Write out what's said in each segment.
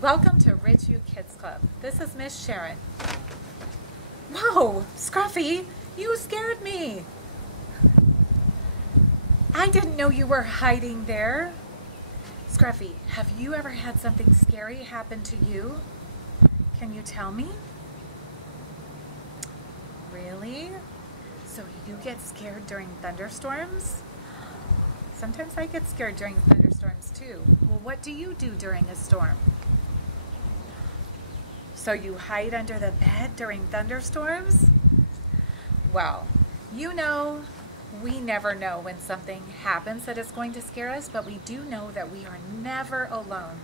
Welcome to Rich U Kids Club. This is Miss Sharon. Whoa, Scruffy, you scared me. I didn't know you were hiding there. Scruffy, have you ever had something scary happen to you? Can you tell me? Really? So you get scared during thunderstorms? Sometimes I get scared during thunderstorms too. Well, what do you do during a storm? So you hide under the bed during thunderstorms? Well, you know, we never know when something happens that is going to scare us, but we do know that we are never alone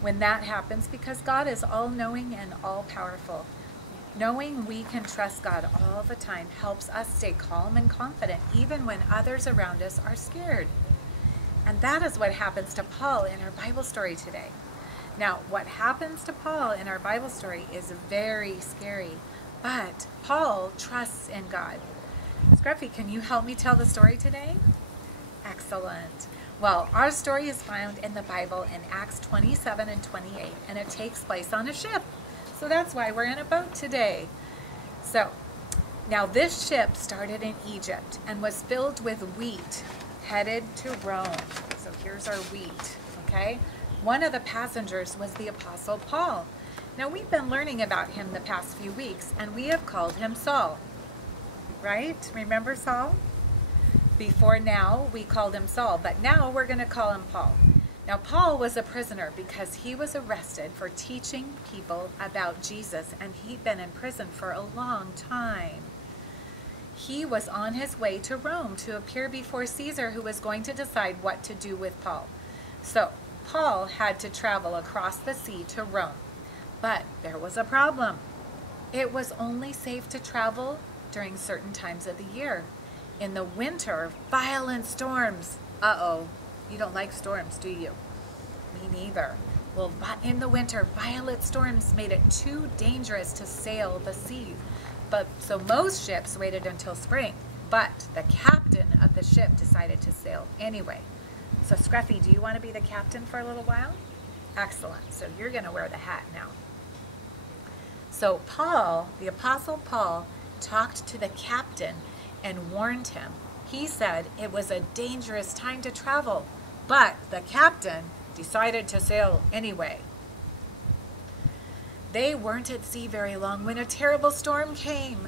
when that happens because God is all-knowing and all-powerful. Knowing we can trust God all the time helps us stay calm and confident even when others around us are scared. And that is what happens to Paul in our Bible story today. Now, what happens to Paul in our Bible story is very scary, but Paul trusts in God. Scruffy, can you help me tell the story today? Excellent. Well, our story is found in the Bible in Acts 27 and 28, and it takes place on a ship. So that's why we're in a boat today. So, now this ship started in Egypt and was filled with wheat headed to Rome. So here's our wheat, okay? One of the passengers was the Apostle Paul. Now we've been learning about him the past few weeks, and we have called him Saul, right? Remember Saul? Before now, we called him Saul, but now we're going to call him Paul. Now Paul was a prisoner because he was arrested for teaching people about Jesus, and he'd been in prison for a long time. He was on his way to Rome to appear before Caesar, who was going to decide what to do with Paul. So Paul had to travel across the sea to Rome, but there was a problem. It was only safe to travel during certain times of the year. In the winter, violent storms. Uh-oh, you don't like storms, do you? Me neither. Well, in the winter, violent storms made it too dangerous to sail the sea. So most ships waited until spring, but the captain of the ship decided to sail anyway. So Scruffy, do you want to be the captain for a little while? Excellent. So you're going to wear the hat now. So Paul, the Apostle Paul, talked to the captain and warned him. He said it was a dangerous time to travel, but the captain decided to sail anyway. They weren't at sea very long when a terrible storm came.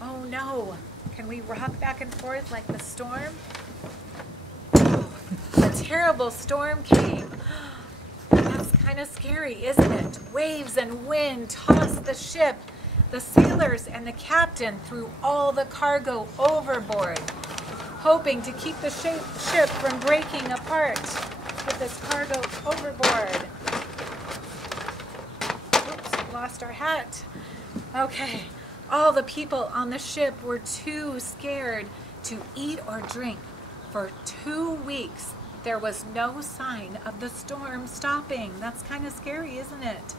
Oh no, can we rock back and forth like the storm? A terrible storm came. That's kind of scary, isn't it? Waves and wind tossed the ship. The sailors and the captain threw all the cargo overboard, hoping to keep the ship from breaking apart with this cargo overboard. Oops, lost our hat. Okay, all the people on the ship were too scared to eat or drink. For 2 weeks, there was no sign of the storm stopping. That's kind of scary, isn't it?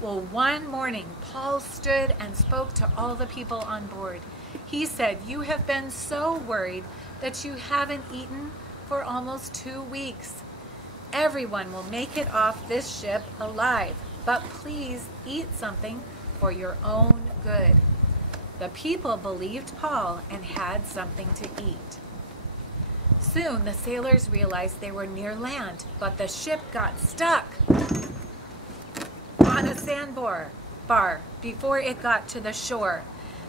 Well, one morning, Paul stood and spoke to all the people on board. He said, "You have been so worried that you haven't eaten for almost 2 weeks. Everyone will make it off this ship alive, but please eat something for your own good." The people believed Paul and had something to eat. Soon, the sailors realized they were near land, but the ship got stuck on a sandbar before it got to the shore.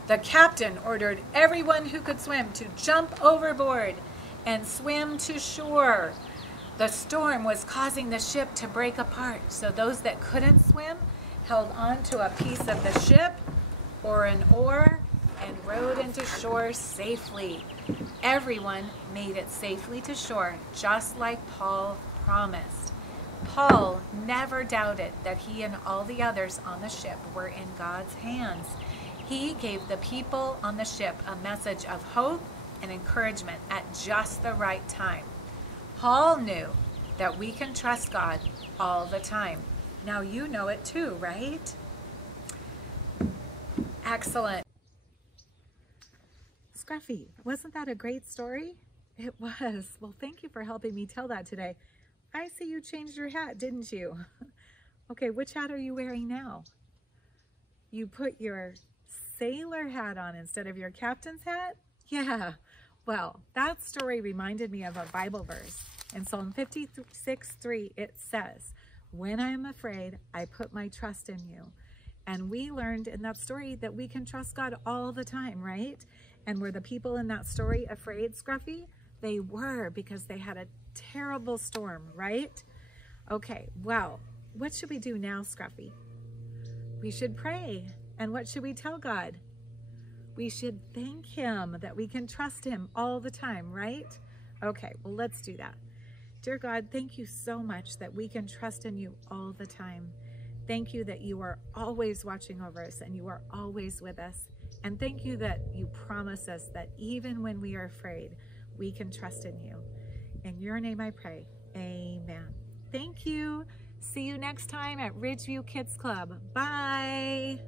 The captain ordered everyone who could swim to jump overboard and swim to shore. The storm was causing the ship to break apart, so those that couldn't swim held onto a piece of the ship or an oar and rowed into shore safely. Everyone made it safely to shore, just like Paul promised. Paul never doubted that he and all the others on the ship were in God's hands. He gave the people on the ship a message of hope and encouragement at just the right time. Paul knew that we can trust God all the time. Now you know it too, right? Excellent. Scruffy, wasn't that a great story? It was. Well, thank you for helping me tell that today. I see you changed your hat, didn't you? Okay, which hat are you wearing now? You put your sailor hat on instead of your captain's hat? Yeah. Well, that story reminded me of a Bible verse. In Psalm 56:3, it says, "When I am afraid, I put my trust in you." And we learned in that story that we can trust God all the time, right? And were the people in that story afraid, Scruffy? They were, because they had a terrible storm, right? Okay, well, what should we do now, Scruffy? We should pray. And what should we tell God? We should thank him that we can trust him all the time, right? Okay, well, let's do that. Dear God, thank you so much that we can trust in you all the time. Thank you that you are always watching over us and you are always with us. And thank you that you promise us that even when we are afraid, we can trust in you. In your name I pray, amen. Thank you. See you next time at Ridgeview Kids Club. Bye.